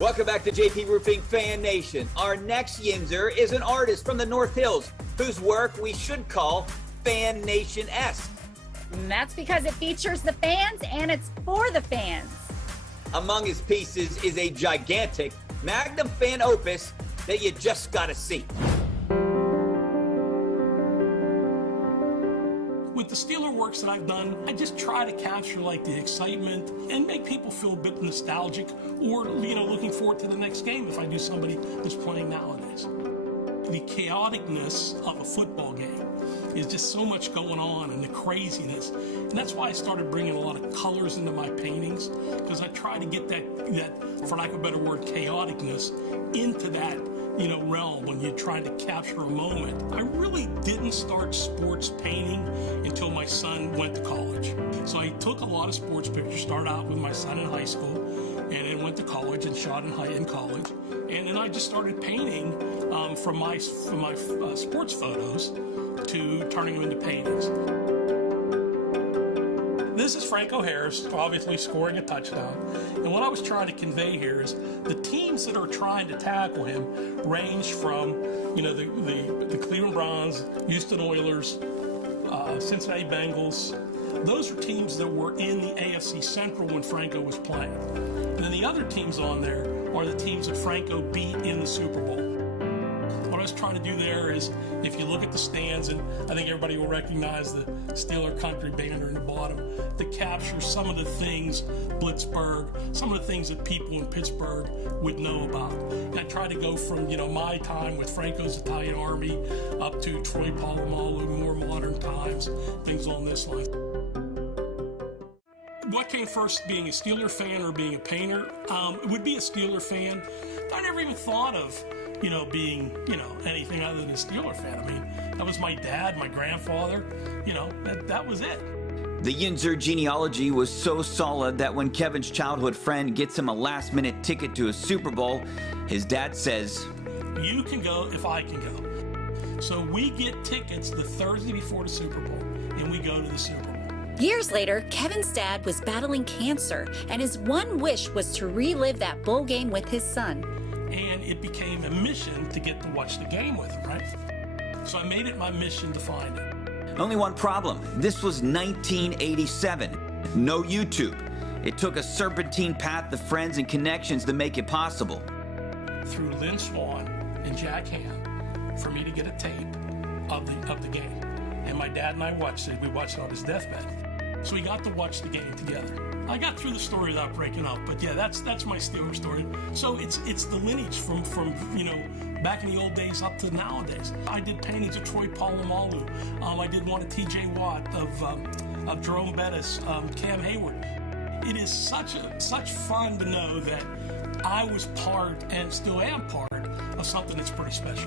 Welcome back to JP Roofing Fan Nation. Our next Yinzer is an artist from the North Hills whose work we should call Fan Nation-esque. And that's because it features the fans and it's for the fans. Among his pieces is a gigantic magnum fan opus that you just gotta see. With the Steeler works that I've done, I just try to capture like the excitement and make people feel a bit nostalgic or, looking forward to the next game if I do somebody that's playing nowadays. The chaoticness of a football game is just so much going on and the craziness. And that's why I started bringing a lot of colors into my paintings, because I try to get that, for lack of a better word, chaoticness into that realm when you're trying to capture a moment. I really didn't start sports painting until my son went to college. So I took a lot of sports pictures, started out with my son in high school, and then went to college and shot in college. And then I just started painting from my sports photos to turning them into paintings. This is Franco Harris, obviously scoring a touchdown. And what I was trying to convey here is the teams that are trying to tackle him range from, the Cleveland Browns, Houston Oilers, Cincinnati Bengals. Those are teams that were in the AFC Central when Franco was playing. And then the other teams on there are the teams that Franco beat in the Super Bowl. What I was trying to do there is, if you look at the stands, and I think everybody will recognize the Steeler country banner in the bottom, to capture some of the things, Blitzburg, some of the things that people in Pittsburgh would know about. And I tried to go from, my time with Franco's Italian Army up to Troy Polamalu, more modern times, things on this line. What came first, being a Steeler fan or being a painter? It would be a Steeler fan. I never even thought of being, anything other than a Steeler fan. I mean, that was my dad, my grandfather, that was it. The Yinzer genealogy was so solid that when Kevin's childhood friend gets him a last-minute ticket to a Super Bowl, his dad says, "You can go if I can go." So we get tickets the Thursday before the Super Bowl, and we go to the Super Bowl. Years later, Kevin's dad was battling cancer, and his one wish was to relive that bowl game with his son. And it became a mission to get to watch the game with him, right? So I made it my mission to find it. Only one problem. This was 1987. No YouTube. It took a serpentine path of friends and connections to make it possible. Through Lynn Swan and Jack Ham, for me to get a tape of the game. And my dad and I watched it. We watched it on his deathbed. So we got to watch the game together. I got through the story without breaking up, but yeah, that's my Steeler story. So it's the lineage from back in the old days up to nowadays. I did paintings of Troy Polamalu. I did one of T.J. Watt, of Jerome Bettis, Cam Hayward. It is such fun to know that I was part and still am part of something that's pretty special.